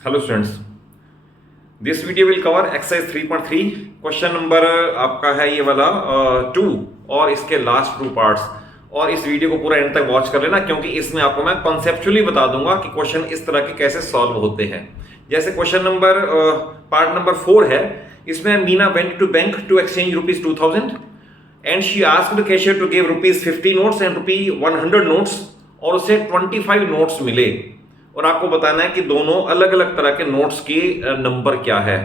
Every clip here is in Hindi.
Hello students, this video will cover exercise 3.3 question number आपका है ये वाला 2 और इसके लास्ट 2 पार्ट्स। और इस वीडियो को पूरा एंड तक वॉच कर लेना, क्योंकि इसमें आपको मैं कॉन्सेप्चुअली बता दूंगा कि क्वेश्चन इस तरह के कैसे सॉल्व होते हैं। जैसे क्वेश्चन नंबर पार्ट नंबर 4 है, इसमें Meena went to bank to exchange ₹2000 and she asked cashier to give ₹50 notes and ₹100 notes, और उसे 25 नोट्स मिले और आपको बताना है कि दोनों अलग अलग तरह के नोट्स के नंबर क्या है।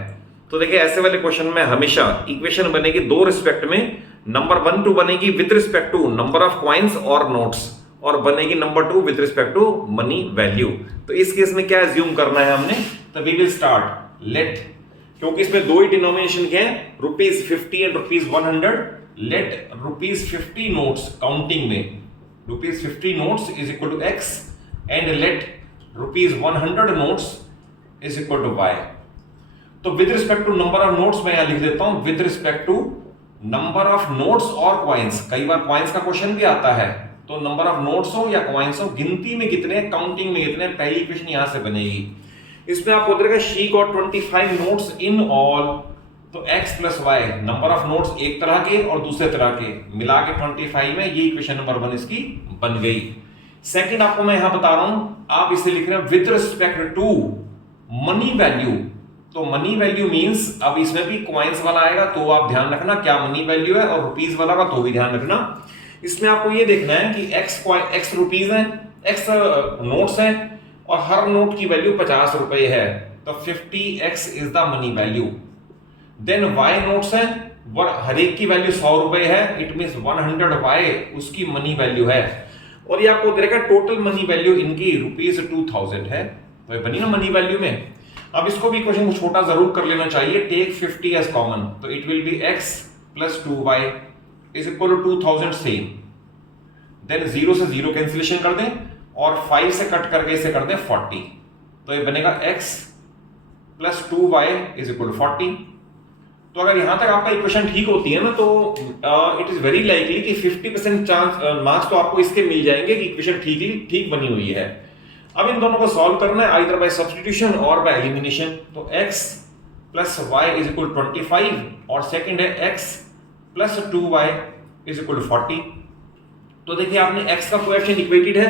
तो देखिए, ऐसे वाले क्वेश्चन में हमेशा इक्वेशन बनेगी दो रिस्पेक्ट में। नंबर 1 2 बनेगी with respect to number of coins और नोट्स, और बनेगी number 2 with respect to money value. तो इस केस में क्या एज्यूम करना है हमने, तो वी विल स्टार्ट लेट, क्योंकि इसमें दो ही डिनोमिनेशन के हैं, ₹50 एंड ₹100। लेट ₹50 नोट्स काउंटिंग में, ₹50 notes is equal to x, and let ₹100 notes is equal to y। तो with respect to number of notes मैं यहां लिख देता हूं with respect to number of notes और कॉइन्स। कई बार कॉइन्स का क्वेश्चन भी आता है, तो नंबर ऑफ नोट्स हो या कॉइन्स हो, गिनती में कितने, काउंटिंग में कितने, पहली इक्वेशन यहां से बनेगी। इसमें आपको दिखेगा she got 25 notes in all, तो x plus y, number of notes एक तरह के और दूसरे तरह के मिला के 25 में, ये इक्वेशन नंबर 1 इसकी बन गई। सेकंड आपको मैं यहां बता रहा हूं, आप इसे लिख रहे हैं with respect to money value. तो मनी वैल्यू मींस, अब इसमें भी कॉइन्स वाला आएगा तो आप ध्यान रखना क्या मनी वैल्यू है, और रुपीस वाला का तो भी ध्यान रखना। इसमें आपको ये देखना है कि x रुपीस है, x नोट्स है, और हर नोट की वैल्यू 50 रुपए है, तो 50x is the money value. Then y notes है, हर एक की वैल्यू 100 रुपए है, इट मींस 100y उसकी मनी वैल्यू है। और ये आपको देगा टोटल मनी वैल्यू इनकी ₹2000 है, तो ये बनी ना मनी वैल्यू में। अब इसको भी क्वेश्चन को छोटा जरूर कर लेना चाहिए, टेक 50 एज कॉमन, तो it will be x plus 2y is equal to 2000 same. Then 0 से 0 कैंसिलेशन कर दें, और 5 से कट करके इसे कर दें 40, तो ये बनेगा x plus 2y is equal to 40। तो अगर यहां तक आपका इक्वेशन ठीक होती है ना, तो इट इज वेरी लाइकली कि 50% चांस मार्क्स तो आपको इसके मिल जाएंगे कि इक्वेशन ठीक बनी हुई है। अब इन दोनों को सॉल्व करना है आइदर बाय सब्स्टिट्यूशन और बाय एलिमिनेशन। तो x plus y is equal 25, और सेकंड है x plus 2y is equal to 40। तो देखिए, आपने x का कोएफिशिएंट इक्वेटेड है,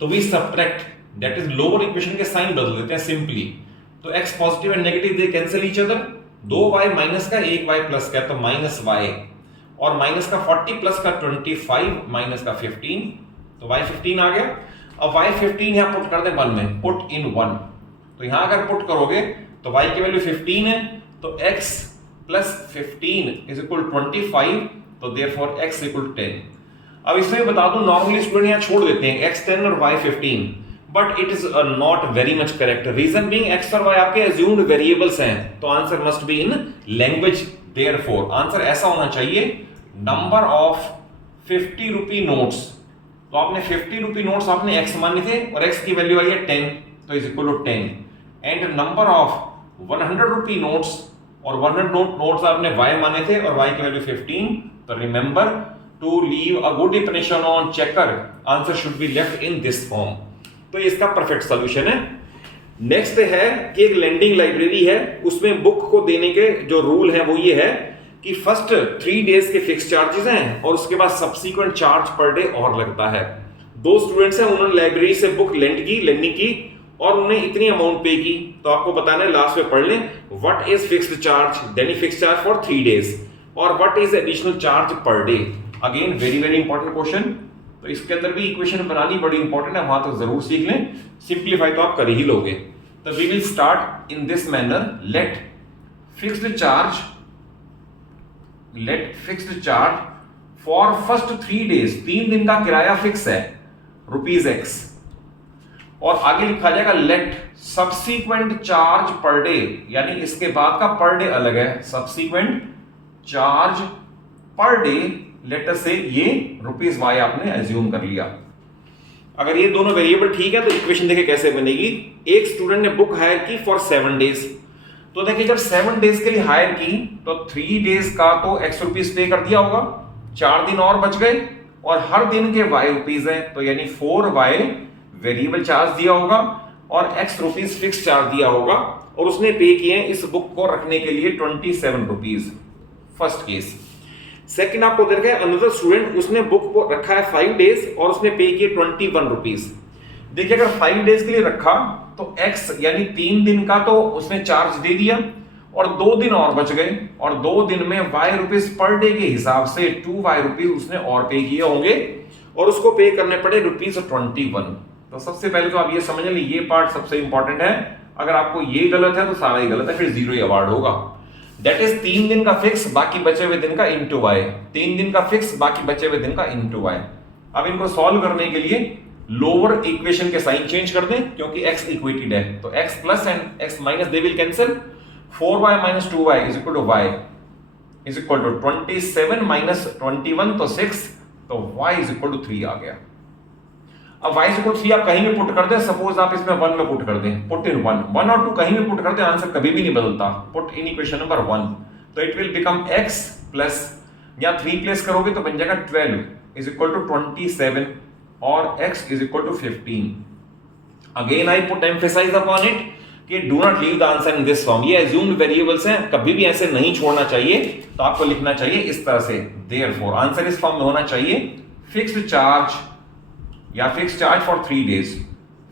तो we subtract, that is lower equation के साइन बदल देते हैं सिंपली। तो x positive and negative they cancel each other, 2y minus का 1y प्लस का, तो माइनस y, और माइनस का 40 प्लस का 25 माइनस का 15, तो y 15 आ गया। अब y 15 यहां पुट कर दे 1 में, पुट इन 1, तो यहां अगर पुट करोगे तो y की वैल्यू 15 है, तो x प्लस 15 इज इक्वल 25, तो देयरफॉर x इक्वल 10। अब इसमें बता दूं, नॉर्मली स्टूडेंट यहां छोड़ देते हैं x 10 और y 15, but it is not very much correct. Reason being x और y आपके अज्यूम्ड वेरिएबल्स हैं, तो answer must be in language. Therefore answer ऐसा होना चाहिए, नंबर ऑफ 50 रुपी नोट्स, तो आपने 50 रुपी नोट्स आपने x माने थे, और x की वैल्यू आई है 10, तो is equal to 10। And number of 100 rupee notes, और 100 नोट्स आपने y माने थे, और y की वैल्यू 15, तो remember to leave a good impression on checker, answer should be left in this form. तो इसका परफेक्ट सॉल्यूशन है। नेक्स्ट है कि एक लेंडिंग लाइब्रेरी है, उसमें बुक को देने के जो रूल है वो ये है कि फर्स्ट 3 डेज के फिक्स चार्जेस हैं, और उसके बाद सब्सीक्वेंट चार्ज पर डे और लगता है। 2 स्टूडेंट्स हैं, उन्होंने लाइब्रेरी से बुक लेंडिंग की, और उन्हें इतनी अमाउंट पे की, तो आपको बताना है, लास्ट में पढ़ लें, what is fixed charge, then fixed charge for 3 days, और what is additional charge per day. Again very very important question, तो इसके अंदर भी इक्वेशन बनानी बड़ी इंपॉर्टेंट है, वहां तक जरूर सीख लें, सिंप्लीफाई तो आप कर ही लोगे। तो we will start in this manner, let fixed charge for first 3 days, 3 दिन का किराया फिक्स है ₹x, और आगे लिखा जाएगा let subsequent charge per day, यानी इसके बाद का पर डे अलग है, subsequent charge per day, letter से ये ₹y आपने एज्यूम कर लिया। अगर ये दोनों वेरिएबल ठीक है, तो इक्वेशन देखिए कैसे बनेगी। एक स्टूडेंट ने बुक हायर की फॉर 7 डेज, तो देखिए जब 7 डेज के लिए हायर की, तो 3 डेज का तो x रुपीस पे कर दिया होगा, 4 दिन और बच गए, और हर दिन के y रुपीस है, तो यानी 4y वेरिएबल चार्ज दिया होगा, और एक्स रुपीज फिक्स चार्ज दिया होगा और उसने पे किए हैं इस बुक को रखने के लिए 27 रुपीज, फर्स्ट केस। सेकंड आपको दे रखा है अनदर स्टूडेंट, उसने बुक को रखा है 5 डेज और उसने पे किए 21 रुपीज। देखिए अगर 5 डेज के लिए रखा तो x यानी 3 दिन का तो उसने चार्ज दे दिया और 2 दिन और बच गए और 2 दिन में y रुपीज पर डे के हिसाब से 2y रुपीज उसने और पे किए होंगे और उसको पे करने पड़े ₹21। तो सबसे पहले तो आप ये समझ लें, ये पार्ट सबसे इंपॉर्टेंट है। अगर आपको ये गलत है तो सारा ही गलत है, फिर 0 ही अवार्ड होगा। दैट इज 3 दिन का फिक्स बाकी बचे हुए दिन का इंटू वाई, 3 दिन का फिक्स बाकी बचे हुए दिन का इंटू वाई। अब इनको सॉल्व करने के लिए लोअर इक्वेशन के साइन चेंज कर दें क्योंकि x इक्वेटेड है, तो x plus and x minus they will cancel. 4y minus 2y is equal to y is equal to 27 minus 21 तो 6, तो y इज इक्वल टू 3 आ गया। अब y इज इक्वल टू 3 आप कहीं भी पुट कर दें, सपोज आप इसमें 1 में पुट कर दें, पुट इन 1 और 2 कहीं भी पुट कर दें, आंसर कभी भी नहीं बदलता। पुट इन इक्वेशन नंबर 1, तो it will become x plus, या 3 प्लेस करोगे तो बन जाएगा 12 इज इक्वल टू 27 और x is equal to 15। Again I put emphasise upon it कि do not leave the answer in this form. ये अज्यूम्ड वेरिएबल्स हैं, कभी भी ऐसे नहीं छोड़ना चाहिए, तो आपको लिखना चाहिए इस तरह से। देयरफॉर आंसर इस फॉर्म में होना चाहिए फिक्स्ड चार्ज या fixed charge for 3 days,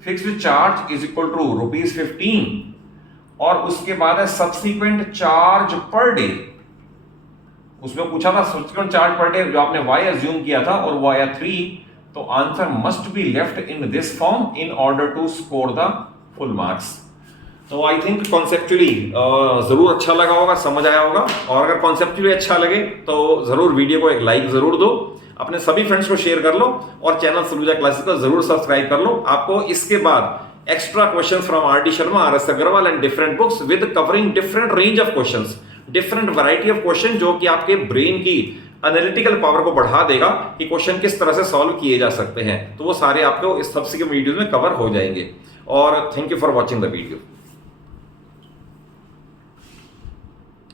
fixed charge is equal to ₹15 और उसके बाद है सब्सिक्वेंट चार्ज पर डे। उसमें पूछा था सब्सिक्वेंट चार्ज पर डे, जो आपने y अज्यूम किया था और वो आया 3, तो answer must be left in this form in order to score the full marks. तो आई थिंक कॉन्सेप्चुअली जरूर अच्छा लगा होगा, समझ आया होगा, और अगर कॉन्सेप्चुअली अच्छा लगे तो जरूर वीडियो को एक लाइक जरूर दो, अपने सभी फ्रेंड्स को शेयर कर लो और चैनल सलूजा क्लासेस को जरूर सब्सक्राइब कर लो। आपको इसके बाद extra questions from R D Sharma, R S Agarwal and different books with covering different range of questions, different variety of question, जो कि आपके ब्रेन की एनालिटिकल पावर को बढ़ा देगा कि क्वेश्चन किस तरह से सॉल्व किए जा सकते हैं। तो वो सारे आपको इस सब्सिक्वेंट वीडियोस में कवर हो जाएंगे। और thank you for watching the video.